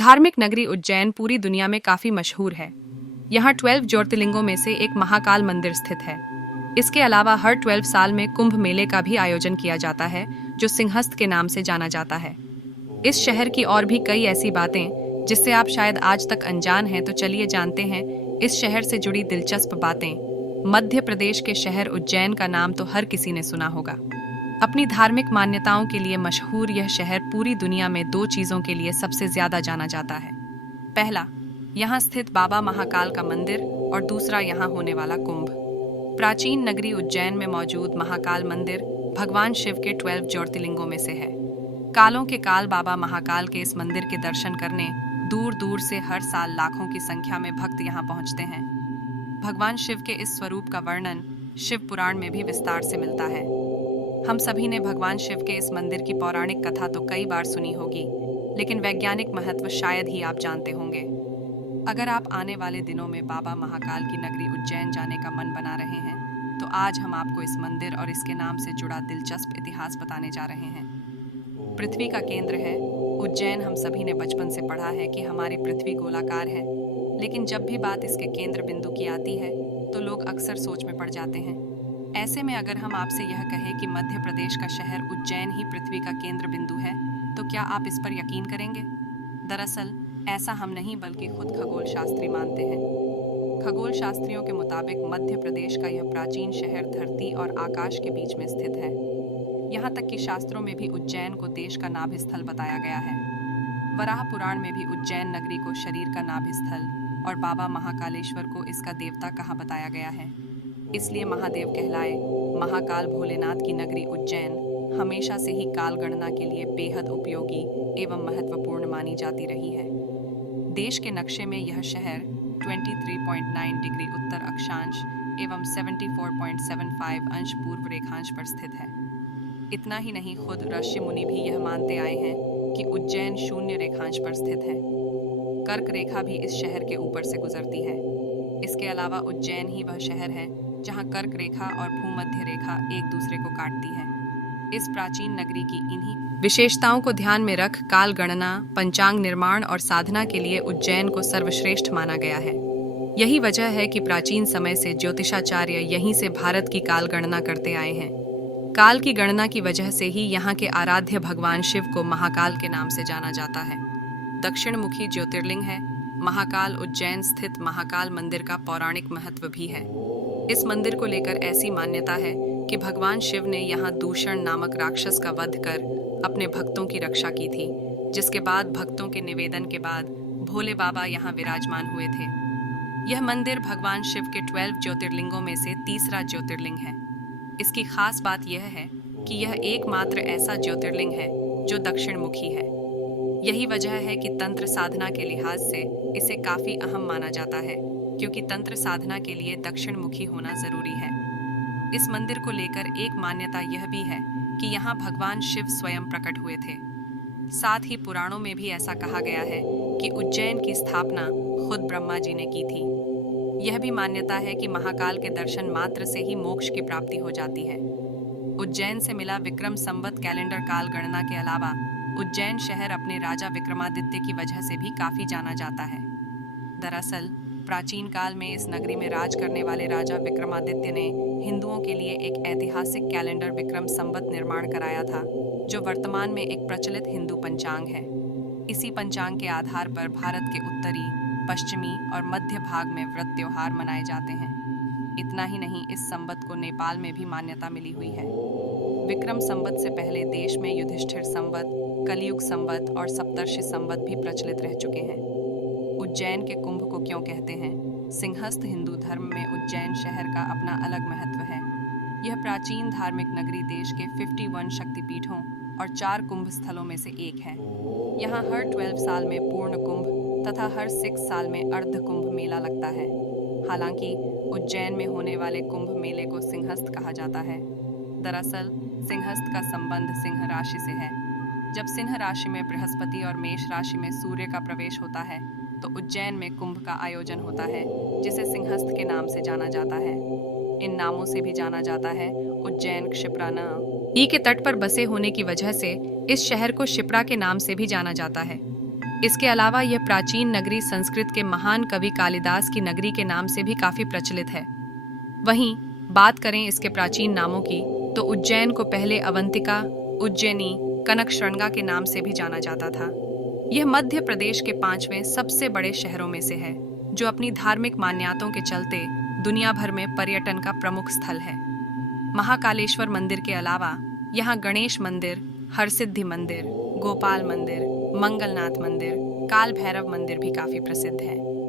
धार्मिक नगरी उज्जैन पूरी दुनिया में काफी मशहूर है। यहाँ 12 ज्योतिर्लिंगों में से एक महाकाल मंदिर स्थित है। इसके अलावा हर 12 साल में कुंभ मेले का भी आयोजन किया जाता है, जो सिंहस्थ के नाम से जाना जाता है। इस शहर की और भी कई ऐसी बातें जिससे आप शायद आज तक अनजान हैं, तो चलिए जानते हैं इस शहर से जुड़ी दिलचस्प बातें। मध्य प्रदेश के शहर उज्जैन का नाम तो हर किसी ने सुना होगा। अपनी धार्मिक मान्यताओं के लिए मशहूर यह शहर पूरी दुनिया में दो चीजों के लिए सबसे ज्यादा जाना जाता है। पहला, यहाँ स्थित बाबा महाकाल का मंदिर, और दूसरा यहाँ होने वाला कुंभ। प्राचीन नगरी उज्जैन में मौजूद महाकाल मंदिर भगवान शिव के 12 ज्योतिर्लिंगों में से है। कालों के काल बाबा महाकाल के इस मंदिर के दर्शन करने दूर दूर से हर साल लाखों की संख्या में भक्त यहाँ पहुँचते हैं। भगवान शिव के इस स्वरूप का वर्णन शिव पुराण में भी विस्तार से मिलता है। हम सभी ने भगवान शिव के इस मंदिर की पौराणिक कथा तो कई बार सुनी होगी, लेकिन वैज्ञानिक महत्व शायद ही आप जानते होंगे। अगर आप आने वाले दिनों में बाबा महाकाल की नगरी उज्जैन जाने का मन बना रहे हैं, तो आज हम आपको इस मंदिर और इसके नाम से जुड़ा दिलचस्प इतिहास बताने जा रहे हैं। पृथ्वी का केंद्र है उज्जैन। हम सभी ने बचपन से पढ़ा है कि हमारी पृथ्वी गोलाकार है, लेकिन जब भी बात इसके केंद्र बिंदु की आती है तो लोग अक्सर सोच में पड़ जाते हैं। ऐसे में अगर हम आपसे यह कहें कि मध्य प्रदेश का शहर उज्जैन ही पृथ्वी का केंद्र बिंदु है, तो क्या आप इस पर यकीन करेंगे? दरअसल ऐसा हम नहीं, बल्कि खुद खगोल शास्त्री मानते हैं। खगोल शास्त्रियों के मुताबिक मध्य प्रदेश का यह प्राचीन शहर धरती और आकाश के बीच में स्थित है। यहाँ तक कि शास्त्रों में भी उज्जैन को देश का नाभि स्थल बताया गया है। वराह पुराण में भी उज्जैन नगरी को शरीर का नाभि स्थल और बाबा महाकालेश्वर को इसका देवता कहा बताया गया है। इसलिए महादेव कहलाए महाकाल भोलेनाथ की नगरी उज्जैन हमेशा से ही काल गणना के लिए बेहद उपयोगी एवं महत्वपूर्ण मानी जाती रही है। देश के नक्शे में यह शहर 23.9 डिग्री उत्तर अक्षांश एवं 74.75 अंश पूर्व रेखांश पर स्थित है। इतना ही नहीं, खुद ऋषि मुनि भी यह मानते आए हैं कि उज्जैन शून्य रेखांश पर स्थित है। कर्क रेखा भी इस शहर के ऊपर से गुजरती है। इसके अलावा उज्जैन ही वह शहर है जहां कर्क रेखा और भूमध्य रेखा एक दूसरे को काटती है। इस प्राचीन नगरी की इन्हीं विशेषताओं को ध्यान में रख काल गणना, पंचांग निर्माण और साधना के लिए उज्जैन को सर्वश्रेष्ठ माना गया है। यही वजह है कि प्राचीन समय से ज्योतिषाचार्य यहीं से भारत की काल गणना करते आए हैं। काल की गणना की वजह से ही यहाँ के आराध्य भगवान शिव को महाकाल के नाम से जाना जाता है। दक्षिण मुखी ज्योतिर्लिंग है महाकाल। उज्जैन स्थित महाकाल मंदिर का पौराणिक महत्व भी है। इस मंदिर को लेकर ऐसी मान्यता है कि भगवान शिव ने यहाँ दूषण नामक राक्षस का वध कर अपने भक्तों की रक्षा की थी, जिसके बाद भक्तों के निवेदन के बाद भोले बाबा यहाँ विराजमान हुए थे। यह मंदिर भगवान शिव के 12 ज्योतिर्लिंगों में से तीसरा ज्योतिर्लिंग है। इसकी खास बात यह है कि यह एकमात्र ऐसा ज्योतिर्लिंग है जो दक्षिण मुखी है। यही वजह है कि तंत्र साधना के लिहाज से इसे काफी अहम माना जाता है, क्योंकि तंत्र साधना के लिए दक्षिण मुखी होना जरूरी है। इस मंदिर को लेकर एक मान्यता यह भी है कि यहाँ भगवान शिव स्वयं प्रकट हुए थे। साथ ही पुराणों में भी ऐसा कहा गया है कि उज्जैन की स्थापना खुद ब्रह्मा जी ने की थी। यह भी मान्यता है कि महाकाल के दर्शन मात्र से ही मोक्ष की प्राप्ति हो जाती है। उज्जैन से मिला विक्रम संवत कैलेंडर काल गणना के अलावा उज्जैन शहर अपने राजा विक्रमादित्य की वजह से भी काफी जाना जाता है। दरअसल प्राचीन काल में इस नगरी में राज करने वाले राजा विक्रमादित्य ने हिंदुओं के लिए एक ऐतिहासिक कैलेंडर विक्रम संवत निर्माण कराया था, जो वर्तमान में एक प्रचलित हिंदू पंचांग है। इसी पंचांग के आधार पर भारत के उत्तरी, पश्चिमी और मध्य भाग में व्रत त्योहार मनाए जाते हैं। इतना ही नहीं, इस संवत को नेपाल में भी मान्यता मिली हुई है। विक्रम संवत से पहले देश में युधिष्ठिर संवत, कलियुग संवत और सप्तर्षि संवत भी प्रचलित रह चुके हैं। उज्जैन के कुंभ को क्यों कहते हैं? सिंहस्थ हिंदू धर्म में उज्जैन शहर का अपना अलग महत्व है। यह प्राचीन धार्मिक नगरी देश के 51 शक्तिपीठों और 4 कुंभ स्थलों में से एक है। यहाँ हर 12 साल में पूर्ण कुंभ तथा हर 6 साल में अर्ध कुंभ मेला लगता है। हालांकि उज्जैन में होने वाले कुंभ मेले को सिंहस्थ कहा जाता है। दरअसल सिंहस्थ का संबंध सिंह राशि से है। जब सिंह राशि में बृहस्पति और मेष राशि में सूर्य का प्रवेश होता है, तो उज्जैन में कुंभ का आयोजन होता है, जिसे सिंहस्थ के नाम से जाना जाता है। इन नामों से भी जाना जाता है उज्जैन, क्षिप्रा नदी के तट पर बसे होने की वजह से इस शहर को शिप्रा के नाम से भी जाना जाता है। इसके अलावा यह प्राचीन नगरी संस्कृत के महान कवि कालिदास की नगरी के नाम से भी काफी प्रचलित है। वहीं बात करें इसके प्राचीन नामों की, तो उज्जैन को पहले अवंतिका, उज्जैनी, कनकशृंगा के नाम से भी जाना जाता था। यह मध्य प्रदेश के 5वें सबसे बड़े शहरों में से है, जो अपनी धार्मिक मान्यताओं के चलते दुनिया भर में पर्यटन का प्रमुख स्थल है। महाकालेश्वर मंदिर के अलावा यहाँ गणेश मंदिर, हरसिद्धि मंदिर, गोपाल मंदिर, मंगलनाथ मंदिर, काल भैरव मंदिर भी काफी प्रसिद्ध है।